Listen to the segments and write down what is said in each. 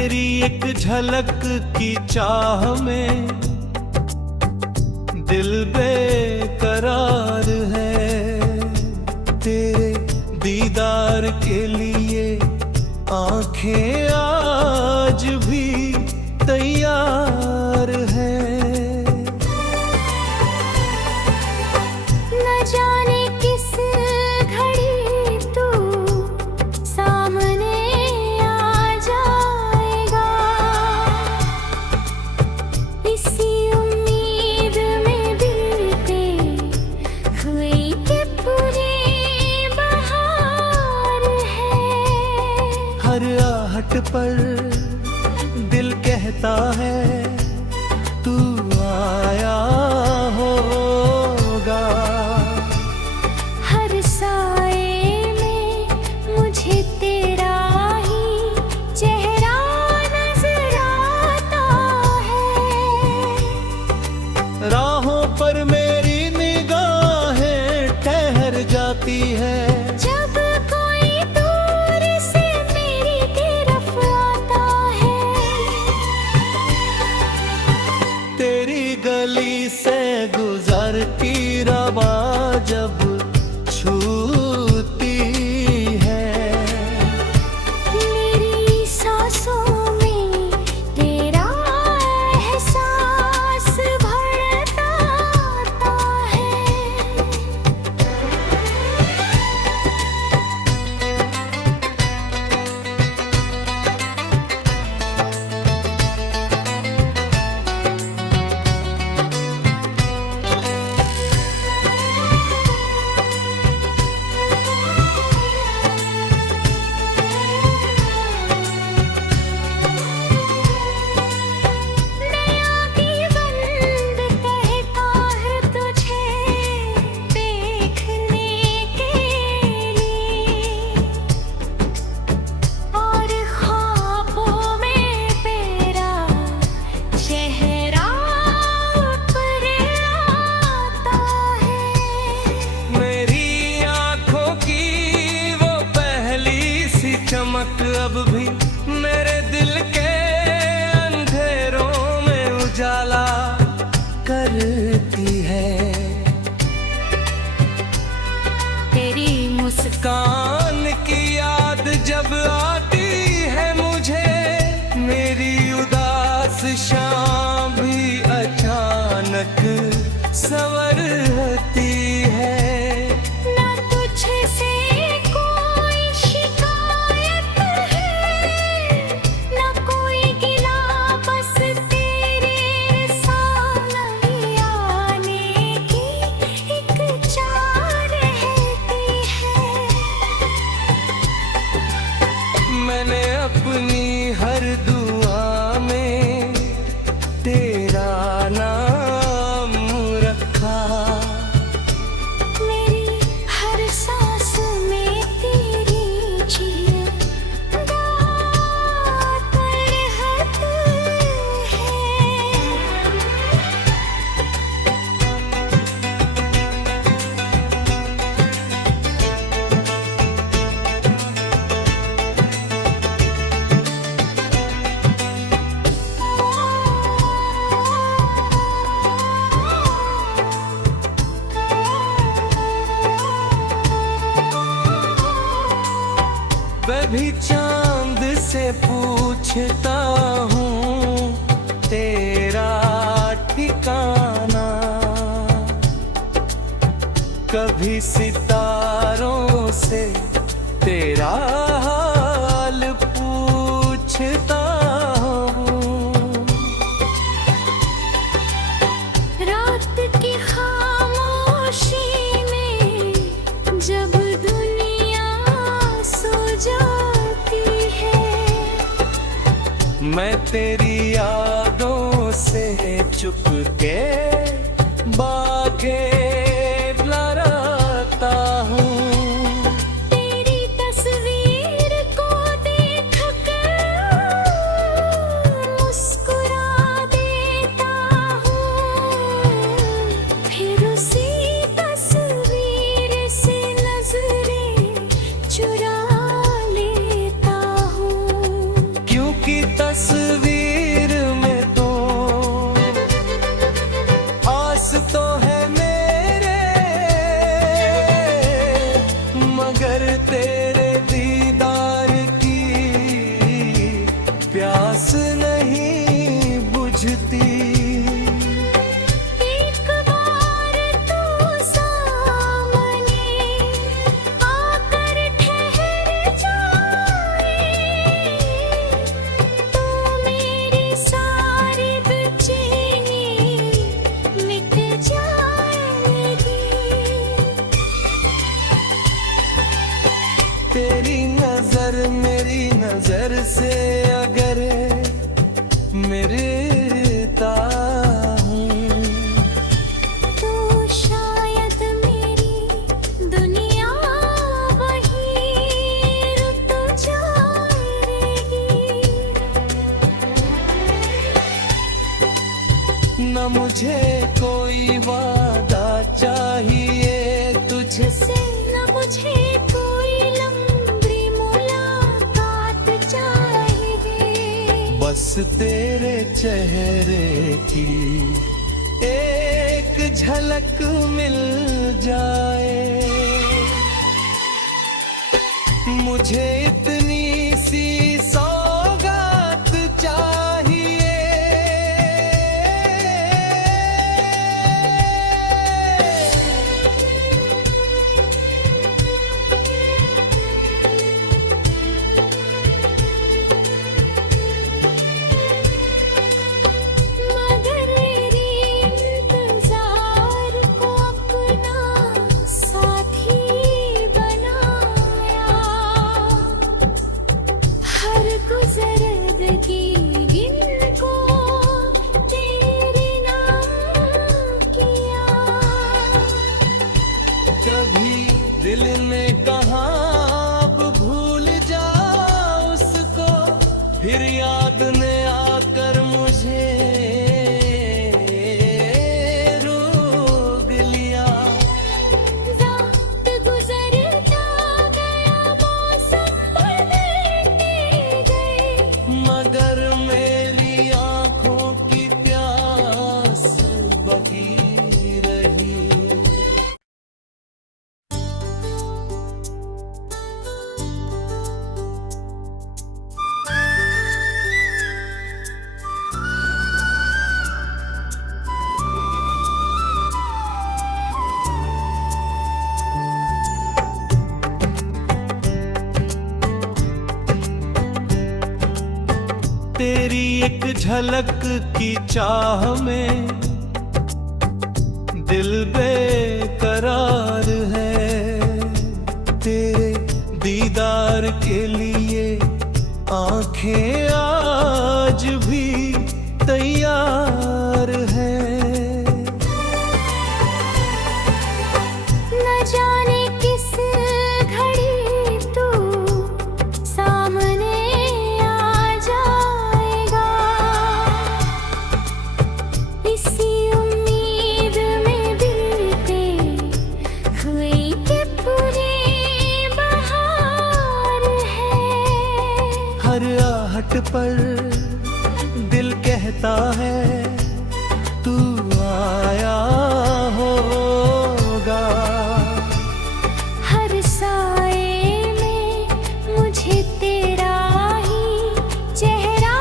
तेरी एक झलक की चाह में दिल बेकरार है। तेरे दीदार के लिए आंखें आज भी तैयार है। न जाने किस घड़ी तू सामने आ जाएगा, इसी उम्मीद में बीते हुई कि पूरी बहार है। हर आहट पर दिल कहता है तू आया होगा। हर साए में मुझे तेरा ही चेहरा नजर आता है। राहों पर मेरी निगाहें ठहर जाती है। जब कोई दूर से मेरी तरफ आता है, तेरी गली से गुजरती रवा जब छूती है। मेरी सांसों में तेरा एहसास भरता आता है। चमक अब भी मेरे दिल के अंधेरों में उजाला करती है। तेरी मुस्कान की याद जब आती है मुझे, मेरी उदास शाम भी अचानक संवरती है। मैंने अपनी हर दुआ में तेरा नाम रखा। मेरी हर सांस में तेरी जिंदा तरहत है। मैं भी चांद से पूछता हूँ तेरा ठिकाना, कभी सितारों से तेरा हाल पूछता हूँ। रात की खामोशी में जब दुनिया सो जाती है, मैं तेरी यादों से चुपके बागे लड़ता हूँ। तेरी तस्वीर को देख कर मुस्कुरा देता हूँ, फिर उसी तस्वीर से नजरें चुरा लेता हूँ। क्योंकि नजर से अगर मिलता हूँ तो शायद मेरी दुनिया वहीं रुक जाएगी। न मुझे कोई वादा चाहिए तुझसे, से न मुझे कोई लंबी मुलाकात चाहिए। बस तेरे चेहरे की एक झलक मिल जाए। मुझे इतनी सी सौगात चाहिए। मगर मेरी इंतजार को अपना साथी बनाया। हर गुजरदगी इनको तेरे नाम किया। कभी दिल ने कहा अब भूल जा उसको, फिर याद ने आकर मुझे रोक लिया। वक्त गुजरता गया, मौसम बदलते गए। मगर मेरी आंखों की प्यास बकी रही। तेरी एक झलक की चाह में दिल बेकरार है। तेरे दीदार के लिए आंखें आज भी तैयार हैं। न जाने किस घड़ी तू सामने आ जाएगा। इसी उम्मीद में बीते हुई कि पूरी बहार है। हर आहट पर दिल कहता है तू आया होगा। हर साए में मुझे तेरा ही चेहरा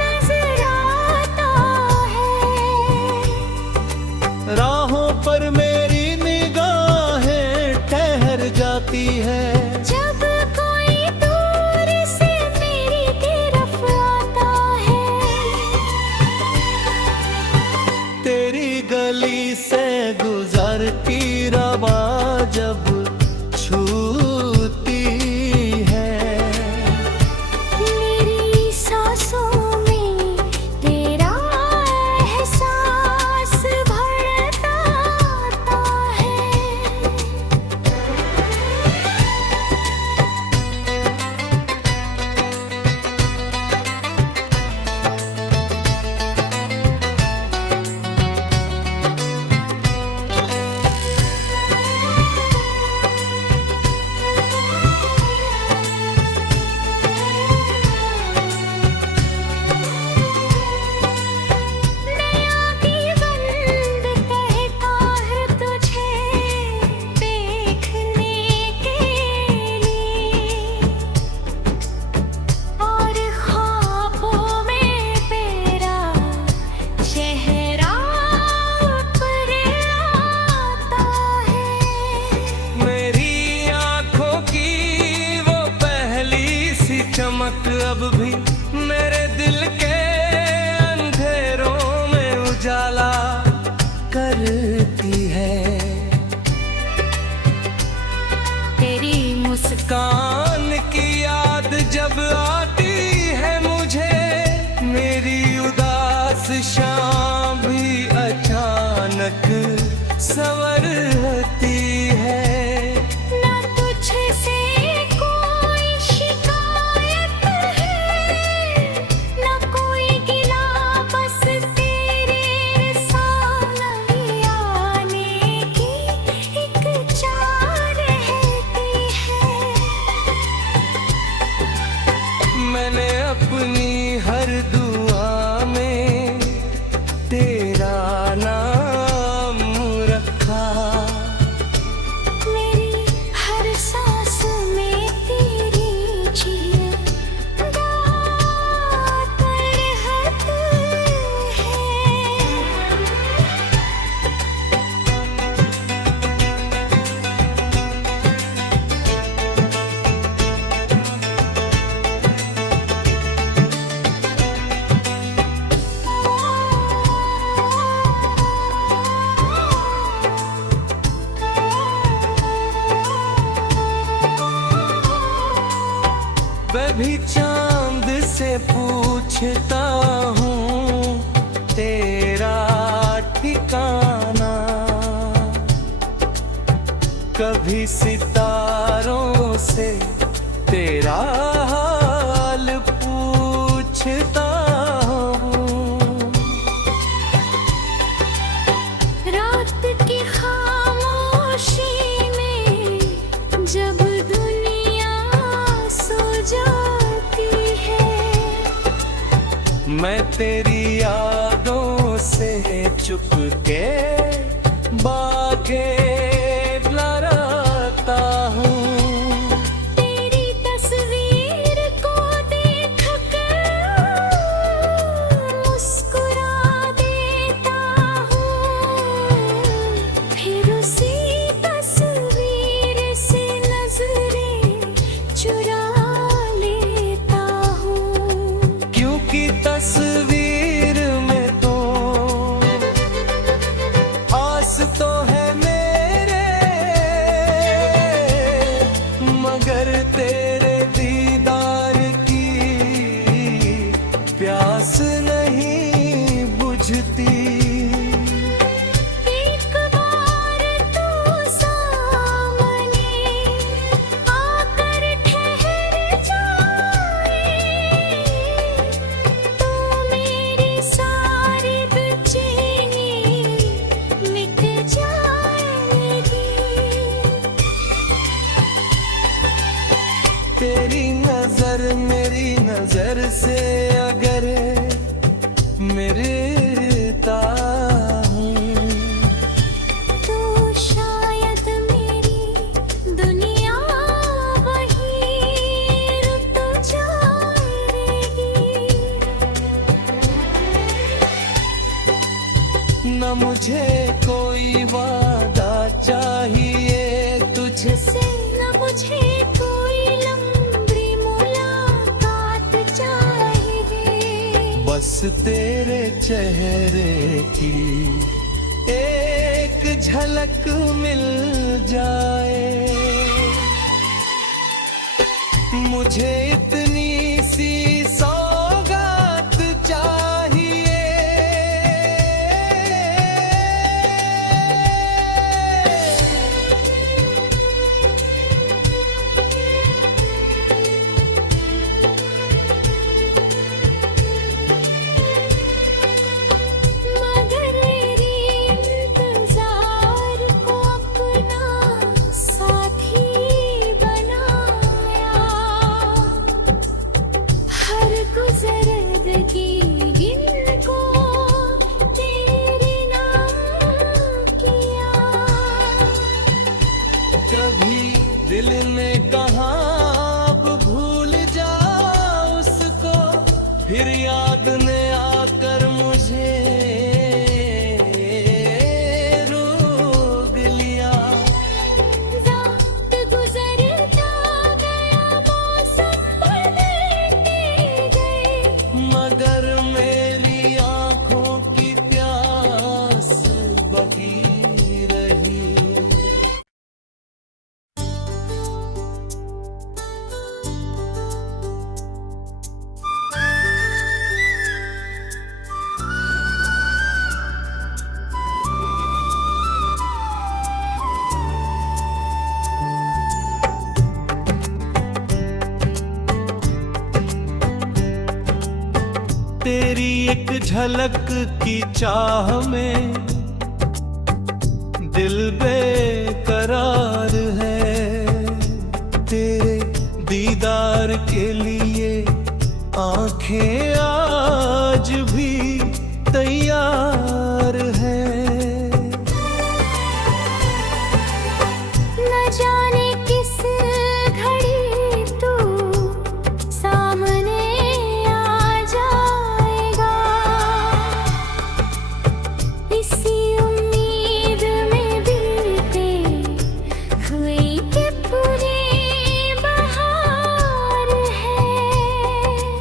नजर आता है। राहों पर मेरी निगाहें ठहर जाती है। जब कोई दूर से मेरी तरफ आता है। तेरी गली से गुजरती रवा जब छूती है। मेरी सांसों में तेरा एहसास भरता आता है। रहती है। ना तुझसे कोई शिकायत है, ना कोई गिला, बस तेरे सामने आने की एक चाह रहती है। मैंने अपनी हर दुआ में तेरा नाम रखा, मेरी हर सांस में तेरी जिंदा रहत है। मैं भी चांद से पूछता हूँ तेरा ठिकाना, कभी सितारों से तेरा हाल पूछता हूँ। रात की खामोशी में जब दुनिया सो जाती है, मैं तेरी यादों से चुपके बागे लड़ता हूँ। तेरी तस्वीर को देख कर मुस्कुरा देता हूँ, फिर उसी तस्वीर से नजरें चुरा लेता हूँ। क्योंकि तस्वीर में तो आस तो है मेरे, मगर तेरे दीदार की प्यास नहीं बुझती। एक बार तू सामने आकर ठहर जाए, तो मेरी सारी बेचैनी मिट जाएगी। तेरी नजर मेरी नजर से अगर मिलता हूँ, तो शायद मेरी दुनिया वहीं रुक जाएगी। न मुझे कोई वादा चाहिए तुझसे, से न मुझे कोई लंबी मुलाकात चाहिए, बस तेरे चेहरे की एक झलक मिल जाए। मुझे इतनी सी सौगात चाहिए, मगर मेरी इंतजार को अपना साथी बनाया, हर गुजरदगी इनको तेरे नाम किया। कभी दिल ने कहा अब भूल जा उसको, फिर याद ने आकर मुझे रोक लिया। रात गुजरता गया, मौसम बदलते गए, मगर मेरी आंखों की प्यास बकी रही। तेरी एक झलक की चाह में दिल बेकरार है। तेरे दीदार के लिए आंखें आज भी तैयार है। न जाने किस घड़ी तू सामने आ जाएगा, इसी उम्मीद में बीते हुई कि पूरी बहार है।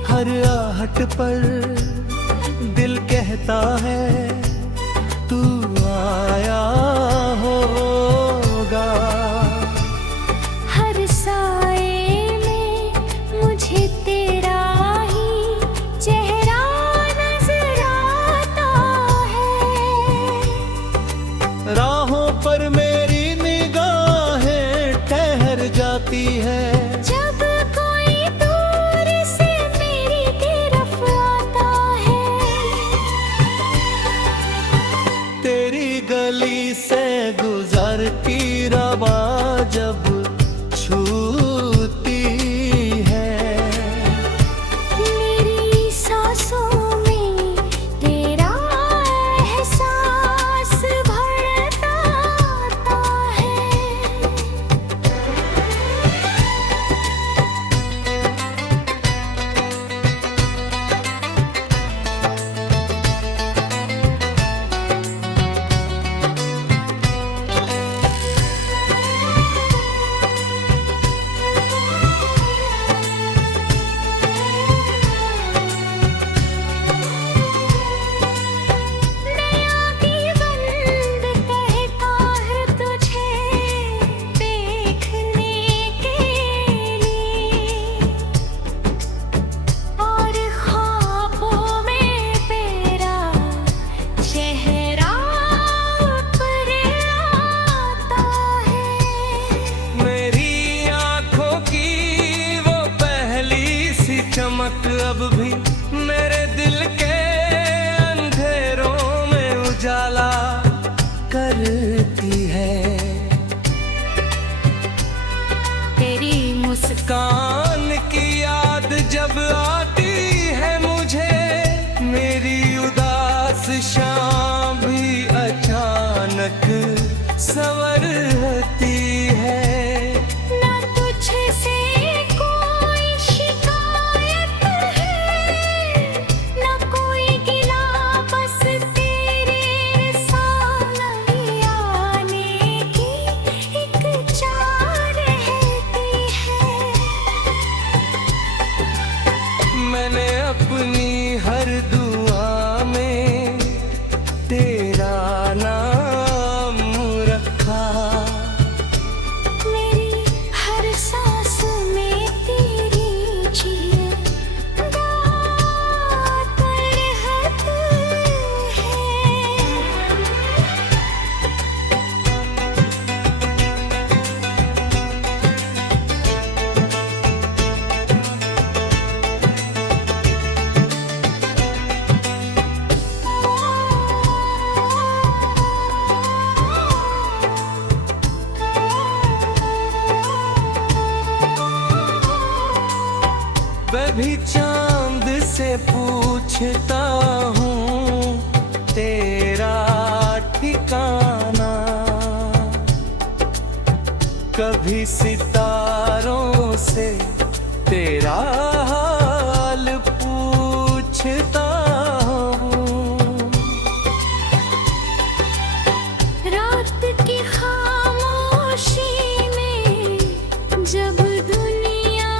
हर आहट पर दिल कहता है तू आया होगा। हर साए में मुझे तेरा ही चेहरा नजर आता है। राहों पर मेरी निगाहें ठहर जाती है। जब कोई दूर से मेरी तरफ आता है, तेरी गली से गुजरती रवा जब छूती है। मेरी सांसों में तेरा एहसास भरता आता है। चमक अब भी मेरे दिल के अंधेरों में उजाला करती है। तेरी मुस्कान की याद जब आती है मुझे, मेरी उदास शाम भी अचानक संवरती है। मैंने अपनी हर दुआ में तेरा नाम रखा। मेरी हर सांस में तेरी जिंदा तरहत है। मैं भी चांद से पूछता हूँ तेरा ठिकाना, कभी सितारों से तेरा हाल पूछता हूँ। रात की खामोशी में जब दुनिया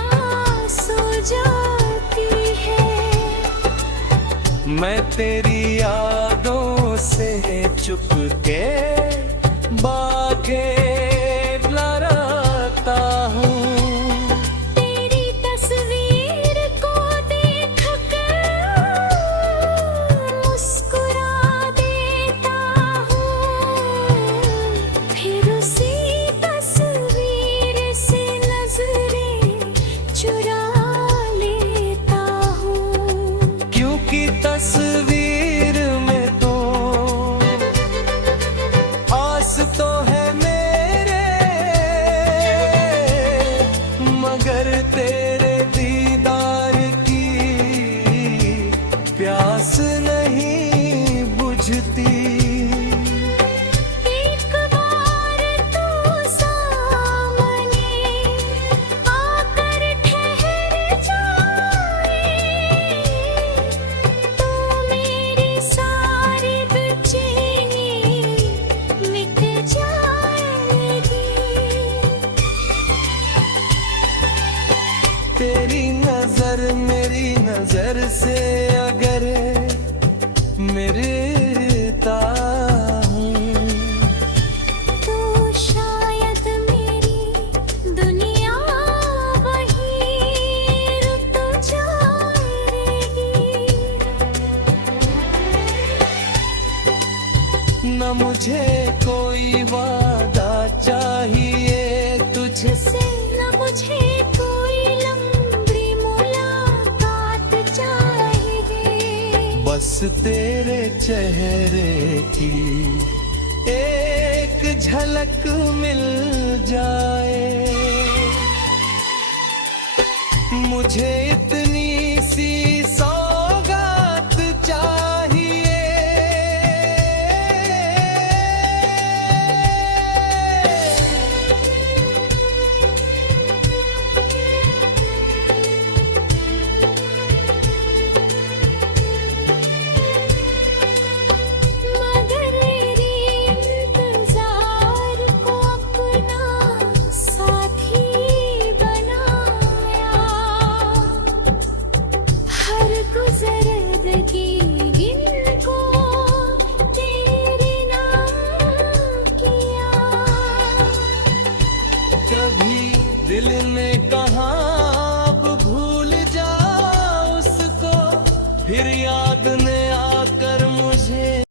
सो जाती है, मैं तेरी यादों से चुपके बागे लड़ता हूँ। तेरी तस्वीर को देख कर मुस्कुरा देता हूँ, फिर उसी तस्वीर से नजरें चुरा लेता हूँ। क्योंकि नजर से अगर मिलता हूँ तो शायद मेरी दुनिया वहीं रुक जाएगी। न मुझे कोई वादा चाहिए तुझसे, न मुझे कोई लंबी मुलाकात चाहिए। बस तेरे चेहरे की एक झलक मिल जाए। मुझे इतनी सी सौगात चाहिए। मगर मेरी इंतजार को अपना साथी बनाया। हर गुजरदगी इनको तेरे नाम किया। कभी दिल ने कहा अब भूल जा उसको, फिर याद ने